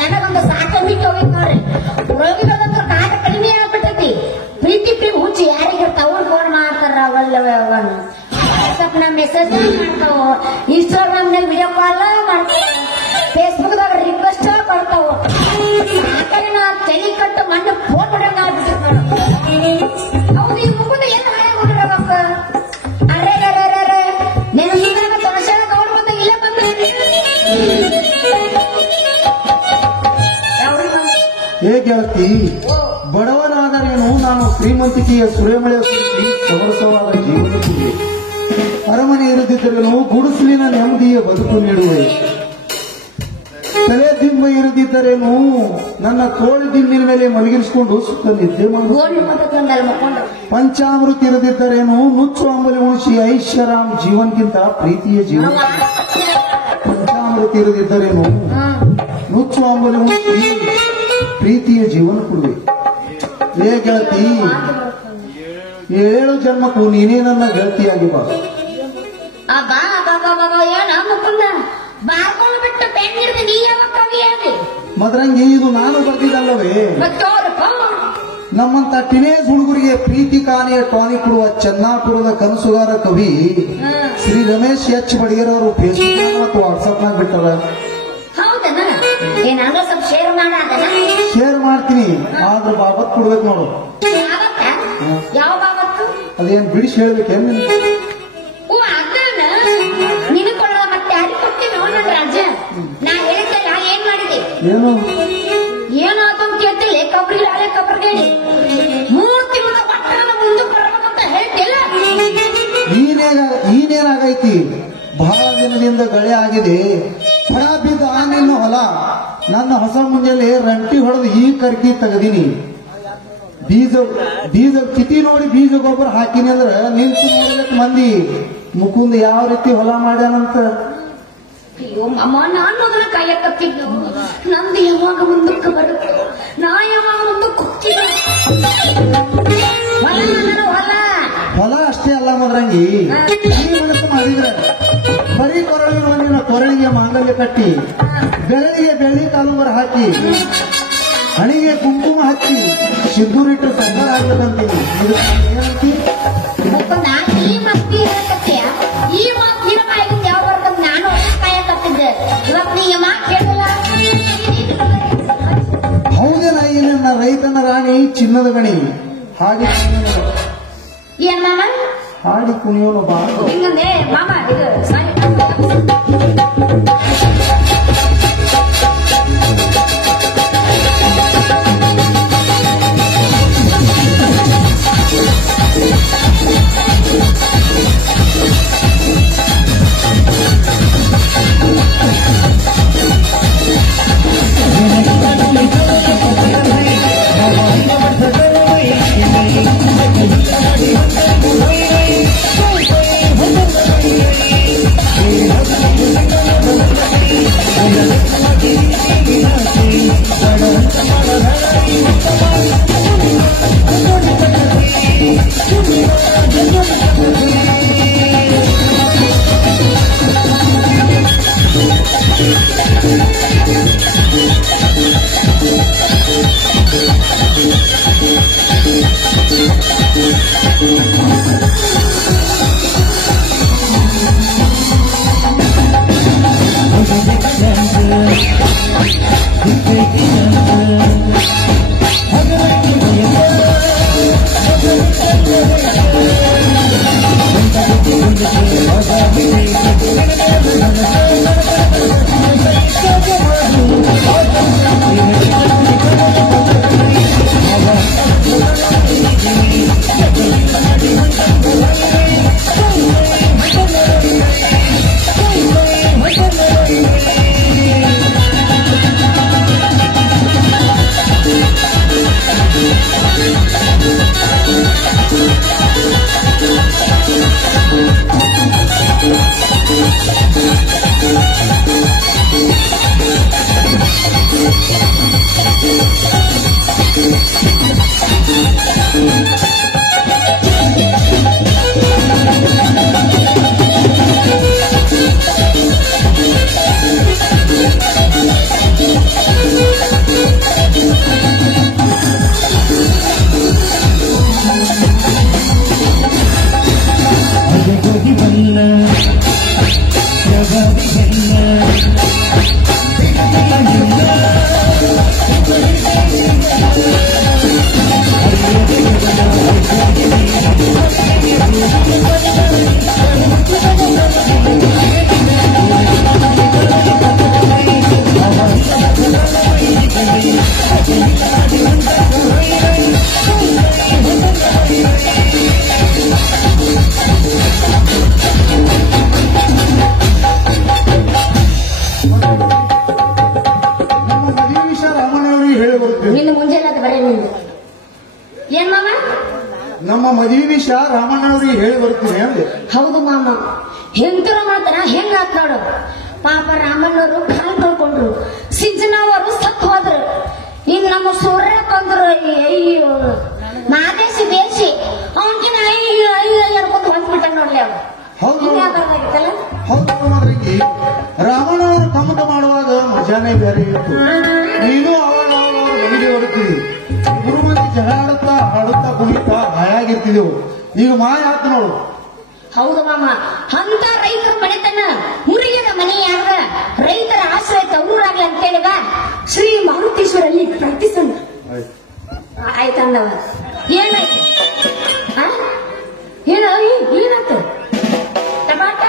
ನನಗೊಂದು ಸಾಕ ಬಿಟ್ಟು ಹೋಗಿದ್ ನೋಡ್ರಿ ರೋಗಿಗಳಂತ ಕಾಟ ಕಡಿಮೆ ಆಗ್ಬಿಟ್ಟೈತಿ ಪ್ರೀತಿ ಹುಚ್ಚಿ ಯಾರಿಗಿರ್ತಾವ ಫೋನ್ ಮಾಡ್ತಾರ ವಾಟ್ಸಪ್ ನ ಮೆಸೇಜ್ ಮಾಡ್ತಾವ ಇನ್ಸ್ಟಾಗ್ರಾಮ್ ನಲ್ಲಿ ವಿಡಿಯೋ ಕಾಲ್ ಮಾಡ್ತಾವ ಫೇಸ್ಬುಕ್ ದಾಗ ರಿಕ್ವೆಸ್ಟ್ ಕೊಡ್ತಾವ ಸಾಕನ ತಲೆ ಕಟ್ಟು ಮಣ್ಣು ಫೋನ್ ಹೊಡಂಗ ಆಗ್ಬಿಟ್ಟಿರ್ತಾರ ಹೌದು ಈ ಮುಗುಂದ ಏನ್ ಹಾಳೆ ಹೊಡಿರಪ್ಪ ಅರೆ నేను సుందరంగా తొలసాల కవర్ ಬಂದ ಇಲ್ಲ ಬಂದ್ರಿ ಏ ಗೆಳತಿ ಬಡವನಾದರೇನು ನಾನು ಶ್ರೀಮಂತಿಕೆಯ ಸುರೇಮಳೆ ಸಮರಸವಾದ ಜೀವನಕ್ಕೆ ಅರಮನೆ ಇರದಿದ್ದರೇನು ಗುಡಿಸಲಿನ ನೆಮ್ಮದಿಯ ಬದುಕು ನೀಡುವೆ ತಲೆ ದಿಂಬ ಇರದಿದ್ದರೇನು ನನ್ನ ತೋಳಿ ದಿಂಬಿನ ಮೇಲೆ ಮಲಗಿರಿಸಿಕೊಂಡು ಸುತ್ತ ನಿದ್ದೆ ಮಾಡುವುದು ಪಂಚಾಮೃತ ಇರದಿದ್ದರೇನು ನುಚ್ಚು ಅಂಬಲಿ ಉಣಿಸಿ ಐಷಾರಾಮ್ ಜೀವನ್ಗಿಂತ ಪ್ರೀತಿಯ ಜೀವನ ಪಂಚಾಮೃತ ಇರದಿದ್ದರೇನು ನುಚ್ಚು ಅಂಬಲಿ ಉಣಿಸಿ ಪ್ರೀತಿಯ ಜೀವನ ಕೊಡುವೆ ಏ ಗೆಳತಿ 7 ಜನ್ಮಕ್ಕೂ ನೀನೇ ನನ್ನ ಗೆಳತಿಯಾಗಿ ಬಾ ಮದ್ರಂಗಿ ಇದು ನಾನು ಬರ್ದಿದ್ದಲ್ಲವೇ ನಮ್ಮಂತ ಟಿನೇಜ್ ಹುಡುಗರಿಗೆ ಪ್ರೀತಿ ಕಾಣಿಯ ಟಾನಿಕ್ ಕೊಡುವ ಚೆನ್ನಾಪುರದ ಕನಸುಗಾರ ಕವಿ ಶ್ರೀ ರಮೇಶ್ ಎಚ್ ಬಡಿಗೇರವರು ಫೇಸ್ಬುಕ್ ಮತ್ತು ವಾಟ್ಸ್ಆಪ್ ನಾಗ ಬಿಟ್ಟರ ಶೇರ್ ಮಾಡ್ತೀನಿ ಆದ್ರ ಬಾಬತ್ ಕೊಡ್ಬೇಕು ನೋಡು ಅದೇನ್ ಬಿಡಿಸಿ ಹೇಳ್ಬೇಕೇನು ಏನು ಏನಾತ ಕೇಳ್ತಿಲ್ಲ ಕಬ್ರಿಗೆ 3 ತಿಂಗಳ ಮುಂದೆ ಬರ್ಬೇಕಂತ ಹೇಳ್ತಿಲ್ಲ ಈನೇನಾಗೈತಿ ಬಹಳ ದಿನದಿಂದ ಗಳೆ ಆಗಿದೆ ಹೊರ ಬಿದ್ದ ನಿನ್ನ ಹೊಲ ನನ್ನ ಹೊಸ ಮುಂಜಾನೆ ರಂಟಿ ಹೊಡೆದು ಈ ಕರ್ಕಿ ತೆಗದೀನಿ ಬೀಜ ಕಿತಿ ನೋಡಿ ಬೀಜ ಗೊಬ್ಬರ ಹಾಕಿನಿ ಅಂದ್ರ ನಿಂತು ನೋಡ್ಬೇಕು ಮಂದಿ ಮುಕುಂದ ಯಾವ ರೀತಿ ಹೊಲ ಮಾಡ್ಯಾನಂತ ಅಯ್ಯೋ ಅಮ್ಮ ನಾನು ಅದನ್ನ ಕಾಯಕತ್ತಿದ್ದು ನಂದು ಯಾವಾಗ ಮುಂದಕ್ಕೆ ಬರುತ್ತೆ ನಾ ಯಾವಾಗ ಮುಂದಕ್ಕೆ ಹೋಗ್ತೀನಿ ಹೊಲ ಅಷ್ಟೇ ಅಲ್ಲ ಮದ್ರಂಗಿ ಮನಸ್ಸು ಮಾಡಿದ್ರೆ ಬರೀ ಕೊರಳಿನ ಕೊರಳಿಗೆ ಮಾಂಗಲ್ಯ ಕಟ್ಟಿ ಬೆರಳಿಗೆ ಬೆಳ್ಳಿ ಕಾಲುಂಬರ ಹಾಕಿ ಹಣಿಗೆ ಕುಂಕುಮ ಹಚ್ಚಿ ಸಿದ್ದೂರಿಟ್ಟು ಸಂಬರ ಆಗ್ಬೇಕಂತೀನಿ ಈ ಮಸ್ತಿ ಹೇಳಕತ್ತೀಯ ಈ ಮಾತು ಯಾವ ಬರ್ತದ ನಾನು ಕಾಯಕತ್ತಿದ್ದೆ ಇವತ್ತು ನೀ ಮಾತು ಕೇಳಲ್ಲ ಹೌದೇ ನಾಯಿ ನನ್ನ ರೈತನ ರಾಣಿ ಚಿನ್ನದ ಗಣಿ ಹಾಗೆ ಏನ್ ಮಾಮ ಹಾಡಿ ಕುಣಿಯೋನು ಬಾ ಹಿಂಗಂದೆ ಮಾಮ ಇದು ಮದುವೆ ವಿಷಯ ರಾಮಣ್ಣವ್ರಿಗೆ ಹೇಳಿ ಬರ್ತೀವಿ. ನಿನ್ನ ಮುಂಜಾನೆ ಅದು ಬರೀ ನಿಂದು ಏನ್ ಮಾಮ? ನಮ್ಮ ಮದುವೆ ವಿಷಯ ರಾಮಣ್ಣವ್ರಿಗೆ ಹೇಳಿ ಬರ್ತೀನಿ ಅಂದೆ. ಹೌದು ಮಾಮ, ಹೆಂತರ ಮಾಡ್ತಾರ ಹೆಂಗಾತ್ ನೋಡು. ಪಾಪ ರಾಮಣ್ಣವರು ಕಾಲ್ ಕಳ್ಕೊಂಡ್ರು, ಸಿಂಚನವರು ಸತ್ತು ಹೋದ್ರು. ಈಗ ನಮ್ಮ ಸೂರ್ಯ ಬಂದ್ರು, ಅಯ್ಯೋ ಮಾದೇಶಿ ಬೇಸಿ ಅವನ್ಕಿನ ಅಯ್ಯೋ ಅಯ್ಯೋ ಅನ್ಕೊಂತ ಹೊಂದ್ಬಿಟ್ಟ ನೋಡ್ಲಿ ಅವ. ಹೌದು ಹಿಂಗಾಗಿತ್ತಲ್ಲ. ಹೌದು ಮಾದ್ರಿಗೆ ರಾಮಣ್ಣವರು ಕಮ್ಮಟ ಮಾಡುವಾಗ ಮಜಾನೇ ಬೇರೆ ಇತ್ತು. ನೀನು ಅವಾಗ ಮನೆಗೆ ಹೊರತೀವಿ, ಇಬ್ಬರು ಮಂದಿ ಜಗಳ ಆಡುತ್ತಾ ಹಾಡುತ್ತಾ ಕುಣಿತಾ ಹಾಯಾಗಿರ್ತಿದ್ದೆವು. ಈಗ ಮಾಯ ಆತು ನೋಡು. ಹೌದು ಮಾಮ, ಅಂತ ರೈತರ ಮನೆತನ ಮುರಿಯದ ಮನೆ ಯಾರ್ದ, ರೈತರ ಆಶ್ರಯ ತವರಾಗ್ಲಿ ಅಂತ ಹೇಳಿದ ಶ್ರೀ ಮಾರುತೇಶ್ವರಲ್ಲಿ ಪ್ರಾರ್ಥಿಸೋಣ. ಆಯ್ತಂದವ ಏನಾಯ್ತು? ಏನಾಯ್ತು? ಟಮಾಟ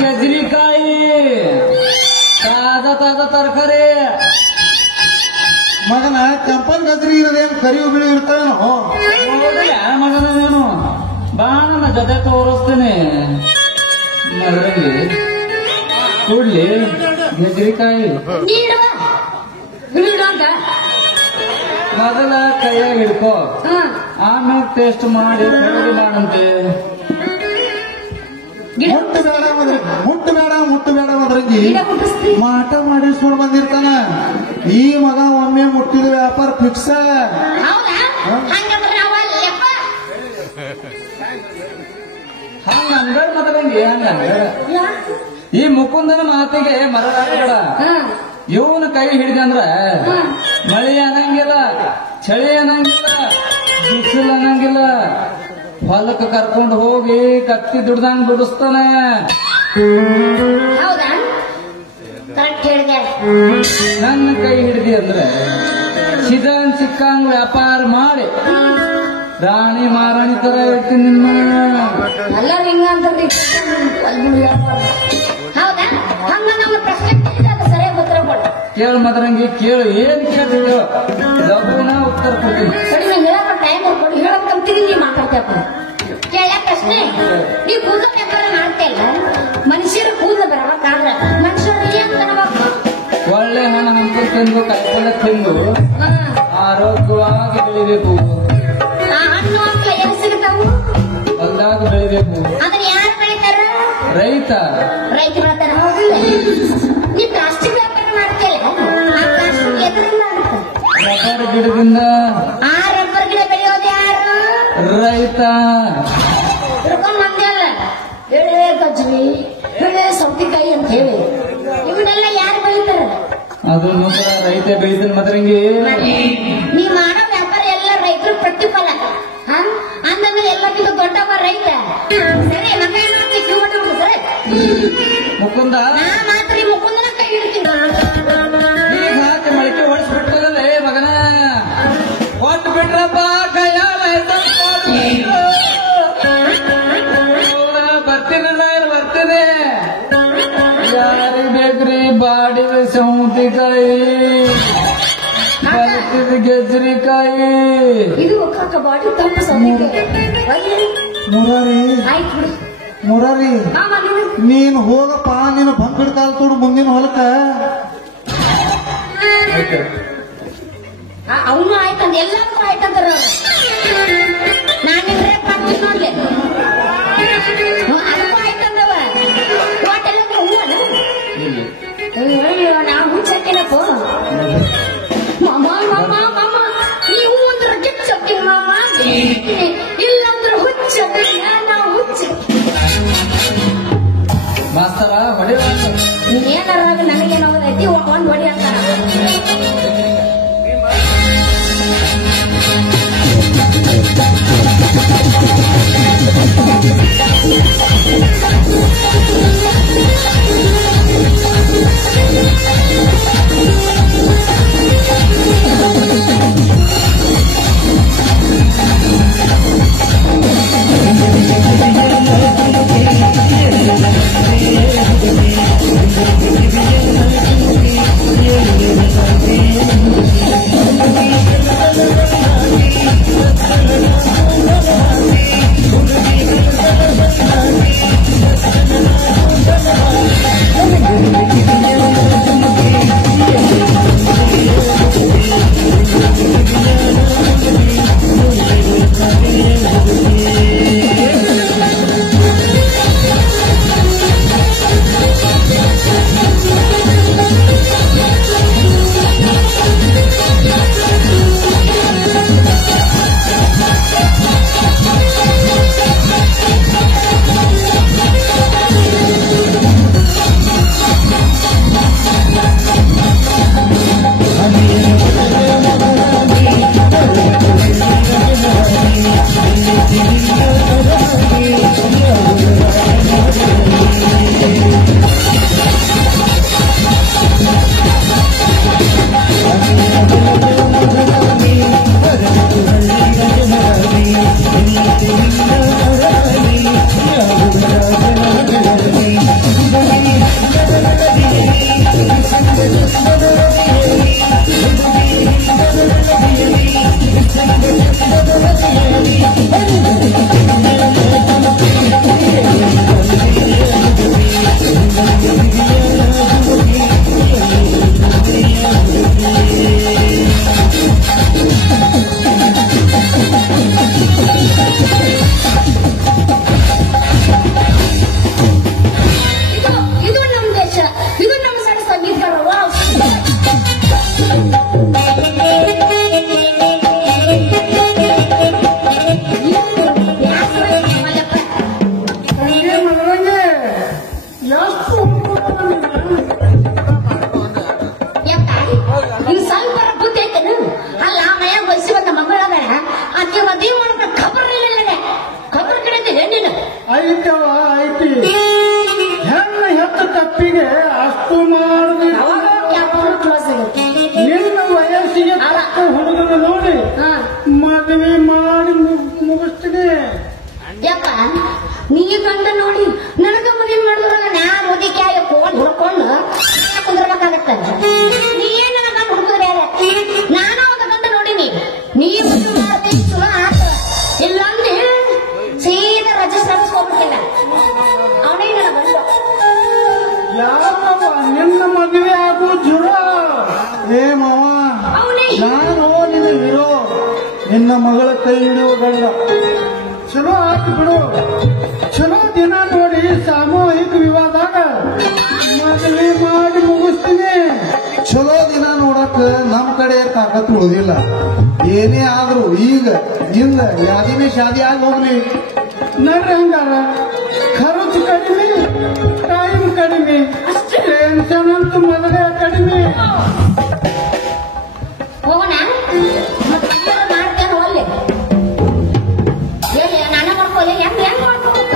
ಗಜರಿಕಾಯಿ ತಾಜಾ ತರಕಾರಿ. ಮಗನ ಕೆಂಪನ್ ಗಜ್ರಿ ಇರೋದೇನು ಕರಿವು ಬಿಳಿ ಇರ್ತಾವೇನೋ? ಮಗನ ನಾನು ಬಾ ನನ್ನ ಜೊತೆ ತೋರಿಸ್ತೇನೆ. ಮದ್ರಂಗಿ ಕೂಡ್ಲಿ ಗಜರಿಕಾಯಿ ಅಂತ ಮೊದಲ ಕೈಯಾಗಿ ಹಿಡ್ಕೋ, ಆಮೇಲೆ ಟೇಸ್ಟ್ ಮಾಡಿ ಖರೀದಿ ಮಾಡಂತೆ. ಮುಟ್ಟು ಬೇಡ ಮದ್ರಂಗಿ, ಮಾಟ ಮಾಡಿ ಸುಳ್ಳು ಬಂದಿರ್ತಾನ. ಈ ಮಗ ಒಮ್ಮೆ ಮುಟ್ಟಿದ ವ್ಯಾಪಾರ ಫಿಕ್ಸ್. ಹಂಗ ಅನ್ಬೇಡ ಮದ್ರಂಗಿ, ಹಂಗ ಈ ಮುಕುಂದನ ಮಾತಿಗೆ ಮರಬೇಡ. ಇವನ ಕೈ ಹಿಡಿದಂದ್ರ ಮಳಿ ಅನ್ನಂಗಿಲ್ಲ, ಚಳಿ ಅನ್ನಂಗಿಲ್ಲ, ಬಿಸಿಲು ಅನ್ನಂಗಿಲ್ಲ. ಹೊಲಕ್ಕೆ ಕರ್ಕೊಂಡು ಹೋಗಿ ಕತ್ತಿ ದುಡ್ದಂಗ್ ದುಡಿಸ್ತಾನೆ. ಹೌದಾ? ಕರೆಕ್ಟ್ ಹೇಳಿದೆ. ನನ್ನ ಕೈ ಹಿಡಿದಿ ಅಂದ್ರೆ ಸಿದನ್ ಸಿಕ್ಕಂಗ್ ವ್ಯಾಪಾರ ಮಾಡಿ ರಾಣಿ ಮಾರಾಣಿ ತರ ಇರ್ತೀನಿ ನಿಮ್ಮ. ಎಲ್ಲರೂ ಹಿಂಗ ಅಂತ ಹೌದಾ? ಹಂಗ ನಾವು ಪ್ರಶ್ನೆ ಕೇಳಿದಾಗ ಸರಿಯಾಗಿ ಉತ್ತರ ಕೊಡು. ಕೇಳು ಮದ್ರಂಗಿ, ಕೇಳು. ಏನ್ ಕೇಳ್ತಿದ್ಯೋ ಲಘುನ ಉತ್ತರ ಕೊಡ್ತೀನಿ. ಸರಿ, ನೀವು ಹೇಳಕ್ಕ ಟೈಮ್ ಕೊಡಿ, ಹೇಳಕ್ ಕಂತೀನಿ. ನೀವು ಮಾತಾಡ್ತೇಪ ಕೇಳ ಪ್ರಶ್ನೆ. ನೀವು ಕೂದಲ ವ್ಯಾಪಾರ ಮಾಡ್ತಾ ಇಲ್ಲ, ಮನುಷ್ಯರು ಕೂದಲು ಬರಬೇಕಾದ್ರೆ ಮನುಷ್ಯರು ಏನ್ ತರಬೇಕು? ಒಳ್ಳೆ ಹಣ ಹಂಪ ತಿಂದು ಕಾಯಿಪಲ್ಯ ತಿಂದು ಆರೋಗ್ಯವಾಗಿ ಬೆಳಿಬೇಕು. ಆ ಹಣ್ಣು ಹಂಪಲ ಎಲ್ಲಿ ಸಿಗ್ತಾವು? ಹೊಲ್ದಾಗ ಬೆಳಿಬೇಕು. ಅದನ್ನ ಯಾರು ಬೆಳಿತಾರ? ರೈತ ಬೆಳಿತಾರ. ಹೌದಿಲ್ಲ? ನೀವು ಪ್ಲಾಸ್ಟಿಕ್ ವ್ಯಾಪಾರ ಮಾಡ್ತಿಲ್ಲ, ಆ ಪ್ಲಾಸ್ಟಿಕ್ ಎದರಿಂದ ಆಗುತ್ತೆ? ರಬ್ಬರ್ ಗಿಡದಿಂದ. ಆ ರಬ್ಬರ್ ಗಿಡ ಬೆಳೆಯೋದು ಯಾರು? ರೈತ. ತಿಳ್ಕೊಂಡ್ ಬಂದೆ ಅಲ್ಲ, ಎಳೆ ಗಜ್ರಿ, ಎಳೆ ಸೌತಿಕಾಯಿ ಅಂತ ಹೇಳಿ ಇವನ್ನೆಲ್ಲ ಯಾರು ಬೆಳಿತಾರ? ಅದನ್ನು ರೈತ ಬೆಳಿತಾನೆ ಮದ್ರಂಗಿ. ನೀವ್ ಮಾಡೋ ವ್ಯಾಪಾರ ಎಲ್ಲ ರೈತರ ಪ್ರತಿಫಲ. ಅಂದ್ಮೇಲೆ ಎಲ್ಲಕ್ಕಿಂತ ದೊಡ್ಡವ ರೈತ. ಸರಿ, ಮಗ ಕ್ಯೂ ಮಾಡ್ಬಿಡು. ಸರಿ ಮುಕುಂದ, ನಾ ಮಾತ್ರ ಈ ಮುಕುಂದನ ಕೈ ಹಿಡ್ತೀನಿ. ಈಗ ಹಾಕಿ ಮಳಿಕೆ ಹೊಡಿಸ್ಬಿಟ್ಟದಲ್ಲೇ ಮಗನ. ಕೊಟ್ಟು ಬಿಟ್ರಪ್ಪ ಕೈಯ ಬರ್ತೀನಿ. ಯಾರಿಗೆ ಬೇಕ್ರಿ ಬಾಡಿದ ಸೌತಿಕಾಯಿ, ಬರ್ತಿದ ಗಜರಿಕಾಯಿ. ಇದು ಒಕ್ಕ ಬಾಡಿ ತಂಪು ಸೌತಿಕಾಯಿ. ಮುರಾರಿ ಆಯ್ತು ಬಿಡು ಮುರಾರಿ, ಮಾಮ. ನೀನು ನೀನು ಹೋಗಪ್ಪ, ನೀನು ಬಂಕಡ್ ಕಾಲ್ ತೋಡು ಮುಂದಿನ ಹೊಲಕ್ಕ. ಅವನು ಆಯ್ತಂದ, ಎಲ್ಲದಕ್ಕೂ ಆಯ್ತಂತಾರ. ನಾನು ರೇಪ್ ಮಾಡ್ತೀನಿ ನೋಡ್ಲಿ, ಅದಕ್ಕೂ ಆಯ್ತಂದವ. ಹೋಟೆಲ್ಗೆ ಹೂವನ ನಾವು ಹುಚ್ಚಕ್ಕಿನಪ್ಪ. ಮಾಮ ಮಾಮ ಮಾಮ, ನೀವು ಅಂದ್ರೆ ಗಿಚ್ಚ ಮಾಮ, ಇಲ್ಲಂದ್ರೆ ಹುಚ್ಚ. ನಾವು ಹುಚ್ಚ ಮಾಸ್ತರ ಹೊಡೆ. ನೀನೇನಾರ ನನಗೇನೋ ಐತಿ, ಒಂದ್ ಹೊಡಿ ಅಂತಾರ. ಮದುವೆ ಮಾಡ್ಕೊಂಡು ಖಬರ್ ಇಲ್ಲ ಖಬರ್ ಕಡೆ ಹೆಣ್ಣಿನ ಐತವ ಐತಿ ಹೆಣ್ಣು ಹೆತ್ತ ತಪ್ಪಿಗೆ ಅಷ್ಟು ಮಾಡಿದ್ರೆ ಅವಾಗ ಕ್ಯಾಪ್ಟನ್ ಕ್ಲಾಸ್ ಆಗುತ್ತೆ ನಿನ್ನ ವಯಸ್ಸಿಗೆ ತಕ್ಕ ಹುಡುಗನ ನೋಡಿ ಮದುವೆ ಮಾಡಿ ಮುಗಿಸ್ತೀನಿ. ಯಾಕ ನೀ ಗಂಡ ನೋಡಿ ನನಗ ಮದುವೆ ಮಾಡಿದ್ರಾಗ ನಾ ಮುದಿಕಾಯ ಕೋಲ್ ಹುಡ್ಕೊಂಡು ಕುಂದಿರ್ಬೇಕಾಗತ್ತ. ನೀ ಏನ್ ನನ್ನ ಗಂಡ ಹುಡುಗಿದ್ರೆ ನಾನು ಒಂದು ಗಂಡ ನೋಡಿನಿ. ನೀ ಚಲೋ ಆತ ಇಲ್ಲ ಅಂದ್ರೆ ಸೀದಾ ರಜೆ ಸರಿಸ್ಕೊಬಿಟ್ಟಿಲ್ಲ ಅವನೇ ನನ್ನ ಗಂಡ. ಯಾಕವ ನಿನ್ನ ಮದುವೆ ಆಗೋ ಜುರ ಏ ಮಾವ, ಅವನೇ ನಾನು ನಿನ್ನ ಹೀರೋ, ನಿನ್ನ ಮಗಳ ಕೈ ಹಿಡಿಯುವ ಗಂಡ. ಚಲೋ ಆಯ್ತು ಬಿಡು. ಚಲೋ ದಿನ ನೋಡಿ ಸಾಮೂಹಿಕ ವಿವಾದಾಗ ಮದುವೆ ಮಾಡಿ ಮುಗಿಸ್ತೀನಿ. ಚಲೋ ದಿನ ನೋಡಕ್ ನಮ್ ಕಡೆ ತಾಕತ್ ಉಳಿದಿಲ್ಲ. ಏನೇ ಆದ್ರೂ ಈಗ ಇಲ್ಲ ಯಾದಿನೇ ಶಾದಿ ಆಗಿ ಹೋಗ್ಲಿ. ನಡ್ರಿ ಹಂಗಾರ ಖರ್ಚು ಕಡಿಮೆ, ಟೈಮ್ ಕಡಿಮೆ, ಟೆನ್ಷನ್ ಅಂತೂ ಮೊದಲೇ ಕಡಿಮೆ. ಹೋಗೋಣ ಮಾಡ್ತೇನೆ ಒಲ್ಲೆ ನಾನು ಮಾಡ್ಕೊಳ್ಳಿ ಹೆಂಗ್ ಮಾಡ್ಕೋಬೇಕ